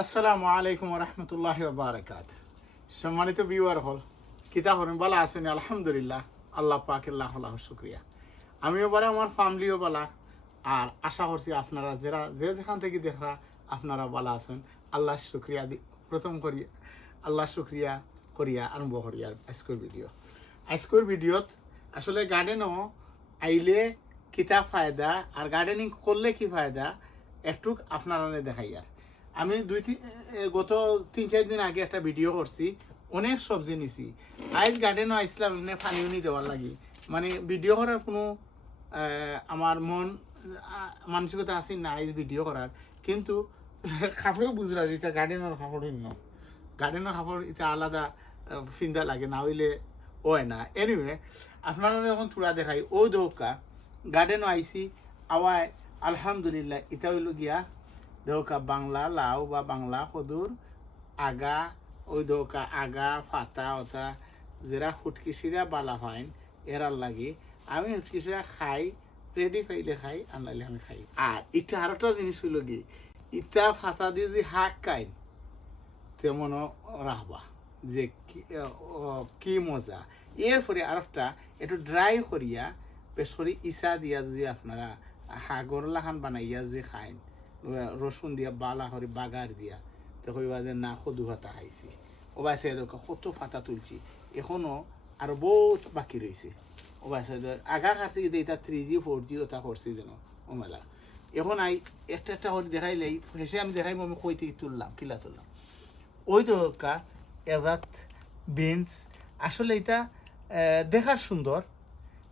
আসসালামু আলাইকুম রহমতুল্লাহ বারাকাত। সম্মানিত ভিউয়ার হল কিতা হরেন বালা আছেন আলহামদুলিল্লাহ, আল্লাহ পাক আল্লাহ শুক্রিয়া। আমিও বলা, আমার ফ্যামিলিও বলা, আর আশা করছি আপনারা যারা, যে যেখান থেকে দেখরা, আপনারা বালা আছেন। আল্লাহ শুক্রিয়া দি, প্রথম করি, আল্লাহ শুক্রিয়া করিয়া আরম্ভ করি আর আজকের ভিডিও আজকের ভিডিওত আসলে গার্ডেনও আইলে কিতা ফায়দা, আর গার্ডেনিং করলে কি ফায়দা, একটু আপনারা দেখাই আর। আমি দুই তিন গত তিন, চার দিন আগে একটা ভিডিও করছি। অনেক সবজি নিছি। আইজ গার্ডেনও আইসলাম এমনি পানি উনি দেওয়ার লাগে। মানে ভিডিও করার কোনো আমার মন মানসিকতা আছে না আইজ ভিডিও করার। কিন্তু কাপড়ও বুঝলা যে এটা গার্ডেনের কাপড় অন্য। গার্ডেনের কাপড় এটা আলাদা ফিন্দা লাগে, না হইলে হয় না। এনিওয়ে আপনারা এখন তুরা দেখাই। ও দৌকা গার্ডেনও আইসি আওয়ায়, আলহামদুলিল্লাহ, এটা হইল গিয়া দৌকা বাংলা, লাউ বা বাংলা সদুর, আগা, ওই দৌকা আগা, ফাতা ওটা যেরা ফুটকিসিরা বালা ফাইন, এরার লাগি। আমি ফুটকিসিরা খাই রেডি পাইলে খাই আনলাইলে আমি খাই। আর এটা আর একটা জিনিস হইল কি, ইটা ফাতা দিয়ে যে হাক খাইন তেমন রাখবা যে কি মজা। এরপরে আরেকটা, একটু ড্রাই করিয়া বেশ করে ইসা দিয়া যদি আপনারা হাগর লাহান বানাইয়া যদি খাইন রসুন দিয়া, বালা করে বাগার দিয়া। তো কইবা যে না, সদু ভাতা খাইছি। ওবা সে কত ফাতা তুলছি। এখনও আর বহুত বাকি রয়েছে ওবা সে আগা খাচ্ছি কিন্তু এটা থ্রি জি ফোর জি ওটা করছি যেন। ও মেলা। এখন আই একটা একটা করে দেখাইলেই হেসে আমি দেখাই আমি কই থেকে তুললাম, কিলা তুললাম। ওই তো কা এজাত বিনস আসলে এটা দেখার সুন্দর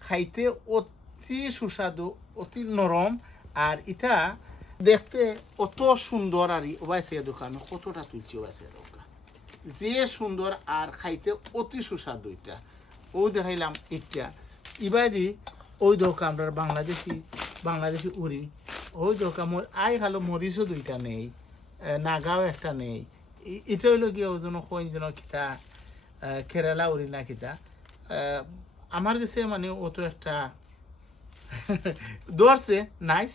খাইতে অতি সুস্বাদু, অতি নরম আর এটা দেখতে অত সুন্দর আর ওবাইছে দোকান, কতটা তুলছি ওবাইছে দোকান। যে সুন্দর আর খাইতে অতি সুস্বাদু এটা। ও দেখাইলাম এটা। ইবাদি, ওই দোকা আমরা বাংলাদেশি বাংলাদেশি উড়ি ওই দোকা মোর, আই খালো মরিচও দুইটা নেই নাগাও একটা নেই। এটা হইল গিয়ে ওজন কইন যেন কিতা কেরালা উড়ি না কিতা। আমার কাছে মানে অত একটা ধরছে নাইস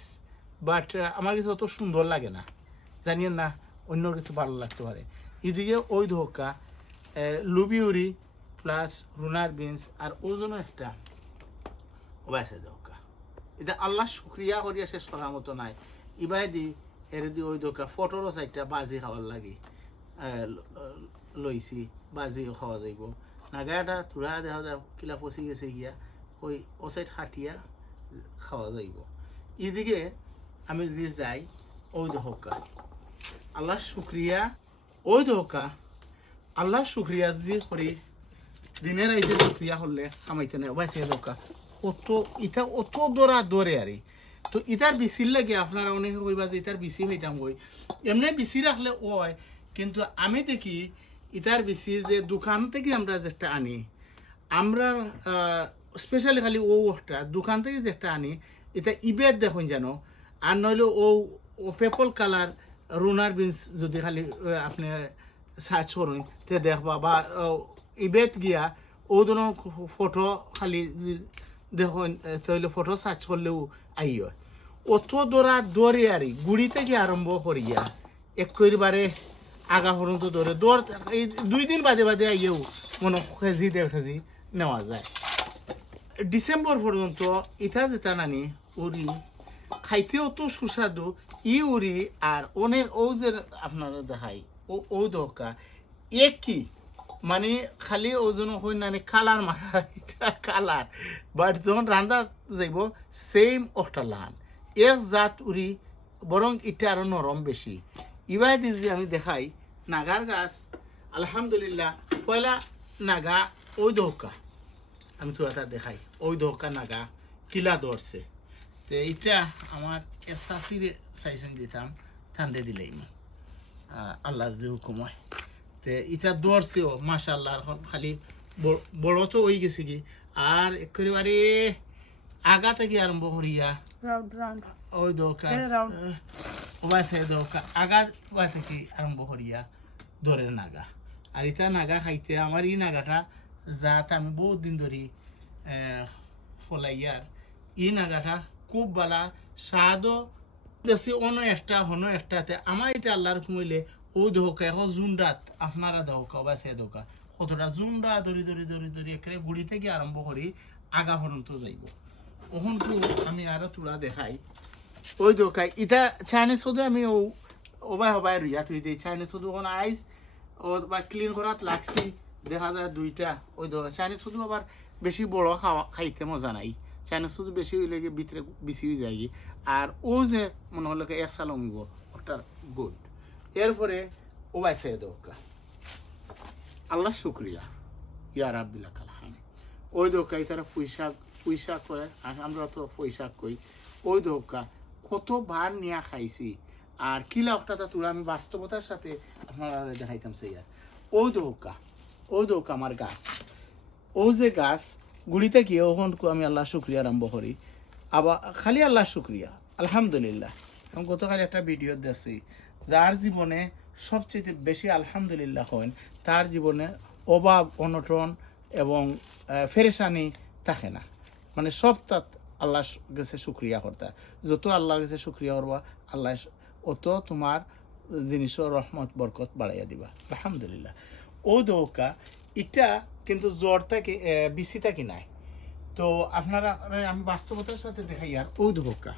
বাট আমার কাছে অত সুন্দর লাগে না। জানিয়ে না অন্য কিছু ভালো লাগতে পারে। এদিকে ওই ধোকা লুবিউরি প্লাস রুনার বিনস আর ওজনও একটা ওবাইসে ধোকা। এটা আল্লাহ শুক্রিয়া করিয়া শেষ করার মতো নাই। ইবাই দি এর দি ওই ধোকা ফটোরও চাইটা বাজি খাওয়ার লাগি লইছি বাজি খাওয়া যাইব। নাগাটা তুরা দেখা যায় কিলা পচি গেছে গিয়া, ওই ও সাইড হাটিয়া খাওয়া যাইব। এদিকে আমি যে যাই, ওই ধোকা আল্লাহ শুক্রিয়া, ওই ধোকা আল্লাহ শুক্রিয়া যে করি, দিনের আইতে শুক্রিয়া হলে কামাইতে নেই, ওবাইছে ধোকা অত ইটা অত দৌড়া দৌড়ে আরে। তো ইটার বিচির লাগে, আপনারা অনেকে কইবা যে ইটার বিচি হইতাম কই। এমনি বিচি রাখলে ওয় কিন্তু আমি দেখি ইটার বিচি যে দোকান থেকে আমরা যেটা আনি, আমরা স্পেশালি খালি ও একটা, দোকান থেকে যেটা আনি, এটা ইবেদ দেখুন জানো আর নইলে ও ও পেপল কালার রুনার বিনস যদি খালি আপনি সার্চ করুন, তে দেখবা বা ইবেদ গিয়া ও ধরনের ফটো খালি দেখুন তাহলে ফটো সার্চ করলেও আইয় অত দৌড়া দৌড়ে আরি গুড়ি থেকে আরম্ভ করিয়া একবারে আগা পর্যন্ত দৌড়ে দৌড় এই দুই দিন বাদে বাদে আইয়েও মনে হয় কেজি দেড় কেজি নেওয়া যায়। ডিসেম্বর পর্যন্ত ইটা যেটা নানি উড়ি খাইতেও তো সুস্বাদু। ই উড়ি আর অনেক ও যে আপনারা দেখাই। ও ও দোকা। একই মানে খালি ওজন হই নানি কালার মারা কালার। বাট যখন রান্দা যাইব সেম একটা লান এক জাত উড়ি বরং এটা আরও নরম বেশি। ইবাই যদি আমি দেখাই, নাগার গাছ। আলহামদুলিল্লাহ, পয়লা নাগা, ওই দৌকা। আমি তো এটা দেখাই, ওই দৌকা নাগা, কিলা ধরছে তো এইটা আমার এসাসির সাইজন দিতাম ঠান্ডে দিলেই আল্লাহর যে হুকুম হয়। তো এটা ধরছেও মাসা আল্লাহ খালি বড়- তো হয়ে গেছে কি। আর একেবারে আগা থেকে আরম্ভ করিয়া ওই দৌকা ওবাসে দৌকা আগা থেকে আরম্ভ করিয়া ধরে নাগা। আর ইটা নাগা খাইতে আমার ই নাগাটা যাতে আমি বহুত দিন ধরি ফলাইয়ার। ই নাগাটা খুব বালা দেশি অন্য একটা হনো একটাতে আমার এটা আল্লাহর কুমিলে ও দোকা এখন জুন রাত আপনারা দোকা বা সে দোকা কতটা জুন রাত ধরি ধরি ধরি ধরি একেবারে গুড়ি থেকে আরম্ভ করি আগা পর্যন্ত যাইব। ওখান তো আমি আরও তোরা দেখাই। ওই দোকায় ইটা চাইনিজ শুধু আমি ও ওবাই হবাই রুইয়া তুই দিই চাইনিজ শুধু ওখানে আইস ও বা ক্লিন করাত লাগছি। দেখা যায় দুইটা ওই দোকা চাইনিজ শুধু আবার বেশি বড় খাওয়া খাইতে মজা নাই। চাইনিজ শুধু বেশি হইলে ভিতরে বেশি হয়ে যায় আর ও যে মনে হলো এক সাল অমিব ওটা গুড এরপরে ওবাই সে দোকা। আল্লাহ শুক্রিয়া। ইয়া রাব্বিল কালহাম ওই দোকায় তারা পয়সা পয়সা করে আর আমরা তো পয়সা কই। ওই দোকা কতবার নিয়া খাইছি। আর কিলা একটা তোরা আমি বাস্তবতার সাথে আপনারা দেখাইতাম সেই আর ওই দোকা ওই দোকা আমার গাছ। ও যে গাছ গুড়িতে গিয়ে ওখান আমি আল্লাহ শুক্রিয়া আরম্ভ করি। আবার খালি আল্লাহ শুক্রিয়া। আলহামদুলিল্লাহ। আমি গতকাল একটা ভিডিও দেখছি, যার জীবনে সবচেয়ে বেশি আলহামদুলিল্লাহ হন তার জীবনে অভাব, অনটন এবং ফেরেশানি থাকে না। মানে সব তাত আল্লাহ গেছে শুক্রিয়া করতা। যত আল্লাহ গেছে শুক্রিয়া করবা, আল্লাহ অত তোমার জিনিসের রহমত, বরকত বাড়াইয়া দিবা। আলহামদুলিল্লাহ। ও দৌকা এটা কিন্তু জ্বর থেকে বিসি থাকি নাই। তো আপনারা, আমি বাস্তবতার সাথে দেখাই আর। ওই দৌকা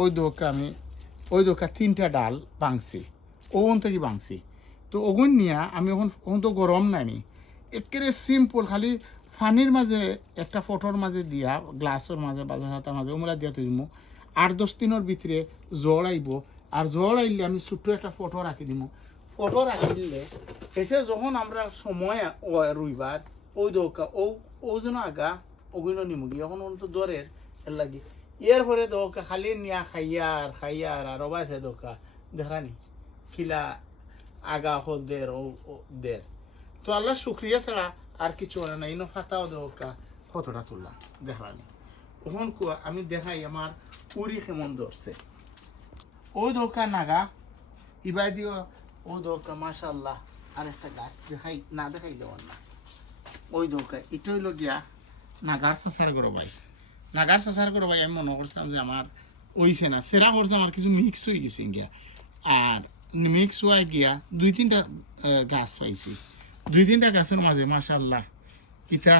ওই দৌকা আমি, ওই দৌকা তিনটা ডাল ভাঙছি। ওগুন থেকে ভাঙছি। তো ওগুন নিয়া আমি ওখান ওখান তো গরম নাইনি একেবারে সিম্পল খালি ফানির মাঝে, একটা ফটোর মাঝে দিয়া, গ্লাসের মাঝে বাজার হাতার মাঝে ওমরা দিয়া তুইমু। আট দশ দিনের ভিতরে জ্বর আইব। আর জ্বর আইলে আমি ছোট্ট একটা ফটো রাখি দিমু। ফটো রাখি এসে যখন আমরা সময় রুইবার ওই দৌকা ও ও যেন আগা ওগুলো নিমুগি, এখন তো জ্বরের এর লাগি এর পরে দৌকা খালি নিয়া খাইয়ার খাইয়ার আর অবাইছে দৌকা দেখানি খিলা আগা হল দের ও ও দের তো আল্লাহ শুক্রিয়া ছাড়া আর কিছু হয় না ইনো ফাতাও দৌকা কতটা তুললাম দেখানি ওখান কুয়া আমি দেখাই আমার উড়ি কেমন ধরছে ওই দৌকা নাগা, ইবাই দিও ও দৌকা মাশাল্লাহ আর একটা গাছ দেখাই, না দেখাই দেওয়ার না। ওই দৌকা এটা হইল গিয়া নাগার সাসার করো ভাই। নাগার সাসার করো ভাই, আমি মনে করছিলাম যে আমার ওইছে না। সেরা করছে আমার কিছু মিক্স হয়ে গেছে গিয়া। আর মিক্স হয়ে গিয়া দুই তিনটা গাছ পাইছি। দুই তিনটা গাছের মাঝে মাশাল্লাহ ইটা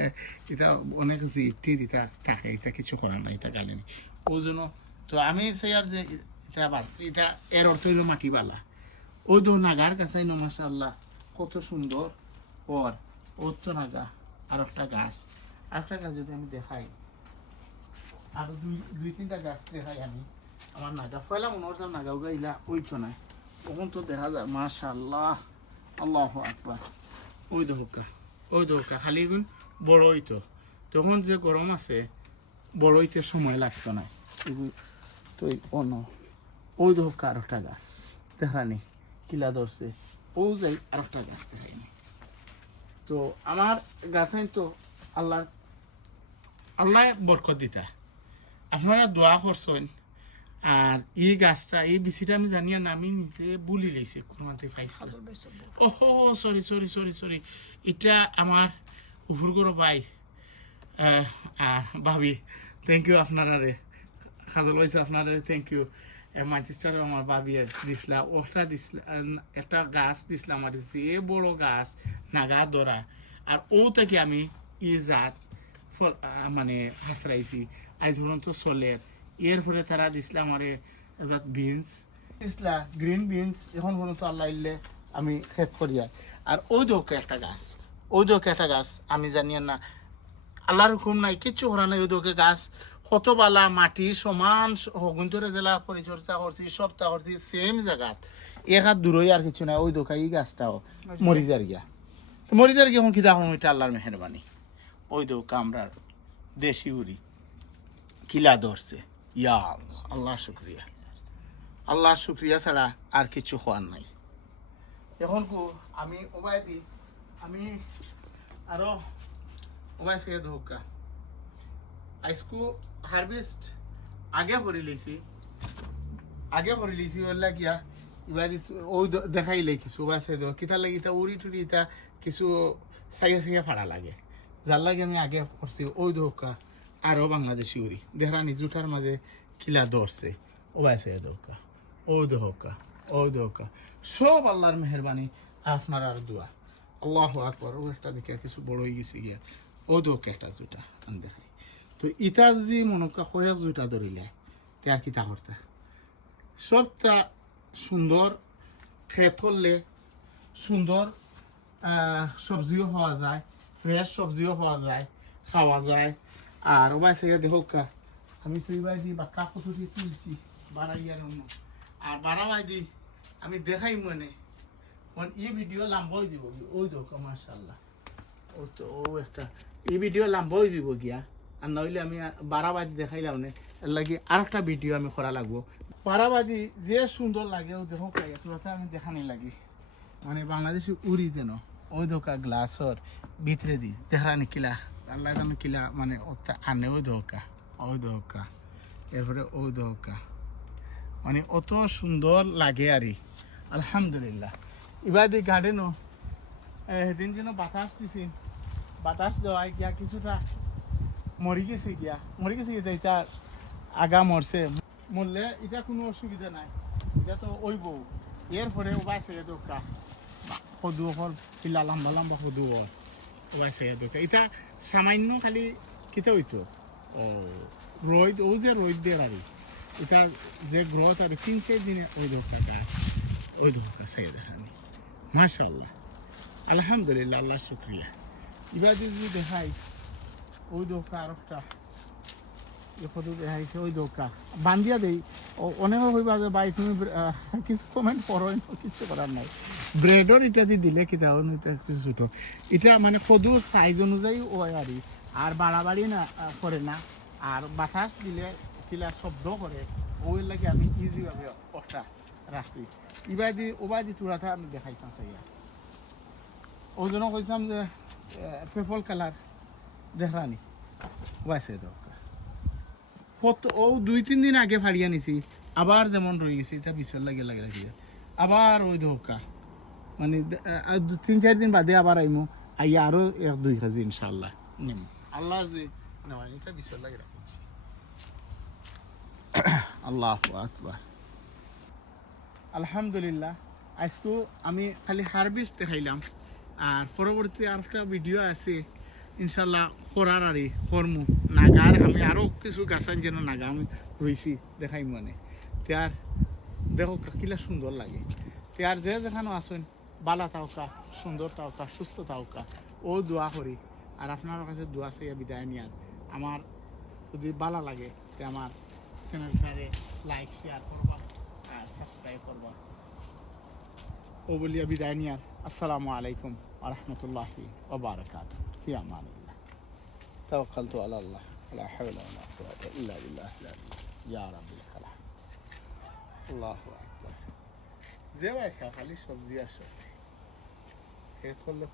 ইটা অনেক জিপটি ইটা থাকে এটা কিছু করার নাই এটা গালেনি। ওই জন্য তো আমি চাই আর যে এটা এটা এর অর্থ হইল মাটি বালা ওই দো নাগার কাছে নো মাশাল্লাহ কত সুন্দর। ওর ওর তো নাগা আর একটা গাছ। আর একটা গাছ যদি আমি দেখাই, আর দুই দুই, তিনটা গাছ দেখাই আমি। আমার নাগা পয়লা মনে হচ্ছে নাগা উগাইলা ওই তো নাই। তখন তো দেখা যায় মাশাল্লাহ আল্লাহ আকবার। ওই দোকা ওই দোকা খালি গুণ বড়ই তো তখন যে গরম আছে বড়ইতে সময় লাগতো না। তো অন্য। ওই দোকা আর একটা গাছ। দেখানি কিলা ধরছে ও যাই আর একটা গাছ দেখাইনি তো আমার গাছে তো আল্লাহ আল্লাহ বরকত দিতা। আপনারা দোয়া করছেন। আর এই গাছটা এই বিচিটা আমি জানি না আমি নিজে বুলি লইছে কোরআন থেকে পাইছিলাম ওহো সরি সরি সরি সরি এটা আমার উহুরগর ভাই আর ভাবি। থ্যাংক ইউ আপনারা রে খাজল ভাইছে আপনারা থ্যাংক ইউ ম্যানচেস্টারে আমার ভাবি দিছিলা ওটা দিছিলা একটা গাছ দিছিলা আমার, যে বড় গাছ, নাগা দরা। আর ও থেকে আমি ই জাত ফল মানে হাসরাইছি। আজ পর্যন্ত চলের এর পরে তারা দিছিলা আমারে জাত বিনস দিছিলা গ্রিন বিনস এখন পর্যন্ত আল্লাহ ইল্লে আমি খেত করিয়া আর। ওই দোকে একটা গাছ ওই দোকে একটা গাছ, আমি জানি না। আল্লাহর হুকুম নাই, কিচ্ছু করা নাই ওই দোকে গাছ। কত বালা মাটি সমান হগুন্তরে জেলা পরিচর্যা করছি সপ্তাহ করছি সেম জায়গাত এক হাত দূরই আর কিছু নাই ওই দোকা এই গাছটাও। মরি যার গিয়া তো মরি যার গিয়া কি দেখুন এটা আল্লাহর মেহরবানি ওই দোকা আমরা দেশি উড়ি কিলা ধরছে ইয়া আল্লাহ, আল্লাহ শুক্রিয়া আল্লাহ শুক্রিয়া ছাড়া আর কিছু হওয়ার নাই। এখন কু আমি ওবাই দি আমি আরও ওবাই সে ধোকা। আইসকু হারভেস্ট আগে করে লিছি। আগে করে লিছি ওলা গিয়া এবার ওই দ- দেখাই কিছু ওবাই সে কিতা লাগি তা উড়ি টুড়ি তা কিছু সাইয়া সাইয়া ফাড়া লাগে। যার লাগে আমি আগে করছি ওই ধোকা আরও বাংলাদেশি উড়ি দেহরানি জুঠার মাঝে কিলা ধরছে ওবাই সে ধোকা ও ধোকা ও দোকা সব আল্লাহর মেহরবানি আপনার আর দোয়া আল্লাহ আকবর ও একটা দিকে আর কিছু বড় হয়ে গেছে গিয়া। ও দোকা একটা জুটা আমি দেখাই। তো ইটা যদি মনে কা কয়েক জুটা ধরিলে তে আর কিতা করতে? সবটা সুন্দর, খেত করলে সুন্দর সবজিও পাওয়া যায়, ফ্রেশ সবজিও পাওয়া যায়, খাওয়া যায়। আর ওবাই সেটা দেখো আমি তো এবার দিয়ে বাক্কা কত দিয়ে তুলছি বাড়াইয়ার অন্য। আর বাড়াবাই দি, আমি দেখাই মনে মানে এই ভিডিও লাম্বই দিব ওই দেখো মাশাল্লাহ ও তো, ও একটা এই ভিডিও লাম্বই দিব গিয়া। আর নইলে আমি বারাবাজি দেখাইলাম না এর লাগি আর একটা ভিডিও আমি করা লাগবো। বারাবাজি যে সুন্দর লাগে, ও দেখো তোরাতে আমি দেখানি লাগি। মানে বাংলাদেশি উড়ি যেন ওই ধোকা গ্লাসর ভিতরে দি দেখানি কিলা আল্লাহ জানো কিলা মানে ওটা আনে ওই ধোকা ওই ধোকা, এরপরে ওই ধোকা। মানে অত সুন্দর লাগে আর আলহামদুলিল্লাহ। এবার দি গার্ডেনও সেদিন যেন বাতাস দিছিল বাতাস দেওয়ায় গিয়া কিছুটা মরি গেছে গিয়া মরি গেছে গিয়া এটা আগা মরছে মরলে এটা কোনো অসুবিধা নাই। এটা তো ওই বউ এরপরে ওবাইছে দোকা সদু হল পিলা লম্বা লম্বা সদু হল ওবাইছে দোকা এটা সামান্য খালি কিতা হইতো? ও রোদ ও যে রোদ দিয়ে আর এটা যে গ্রোথ আর তিন চার দিনে ওই ধোকা গাছ ওই ধোকা সেই দেখানি। মাশাল্লাহ আলহামদুলিল্লাহ, আল্লাহ শুক্রিয়া এবার যদি দেখাই ওই দোকা আর একটা। এপদু দেখাইছে ওই দোকা। বান্ধিয়া দেই। অনেকে হইবা যে, ভাই, তুমি কিছু কমেন্ট করো কিছু করার নাই। ব্রেডর দিয়ে দিলে কি তাও কিছু ছোটো এটা মানে সদু সাইজ অনুযায়ী ওই আর। আর বাড়াবাড়ি না করে না। আর বাতাস দিলে কিলা শব্দ করে ওই লাগে আমি ইজিভাবে ওটা রাখছি ইবা দি ওবা দি তুরাটা আমি দেখাইতাম চাইয়া ওই জন্য কইতাম যে পেপল কালার দেখলানি ওয়াইছে দরকার। কত ও দুই, তিন দিন আগে ফাড়িয়া নিছি আবার যেমন রয়ে গেছে, এটা বিছর লাগে লাগে লাগে। আবার ওই ধোকা। মানে তিন, চার দিন বাদে আবার আইমু। আইয়া আরও এক, দুই কেজি ইনশাল্লাহ নিম। আল্লাহ নেওয়া এটা বিছর লাগে রাখছি। আল্লাহ আকবার। আলহামদুলিল্লাহ, আজকে আমি খালি হারবিস দেখাইলাম। আর পরবর্তী আর একটা ভিডিও আছে ইনশাল্লাহ করার আরে কর্ম নাগার আমি আরও কিছু গাছান যেন নাগা আমি রইছি দেখাই মানে। তার দেখো কিলা সুন্দর লাগে। তার যে যেখানে আসেন বালা তাওকা সুন্দর তাওকা, সুস্থ তাওকা। ও দোয়া করি আর আপনার কাছে দোয়া চাইয়া বিদায় নিয়ার আমার যদি বালা লাগে, তে আমার চ্যানেলটারে লাইক শেয়ার করবা আর সাবস্ক্রাইব করবা وبلي أبي دانيال. السلام عليكم ورحمة الله وبركاته. في أمان الله. توكلت على الله. لا حول ولا قوة إلا بالله لا يا رب لك الحمد. الله أكبر. زي ما يسافر ليش ما بزيارش هي تقول لك.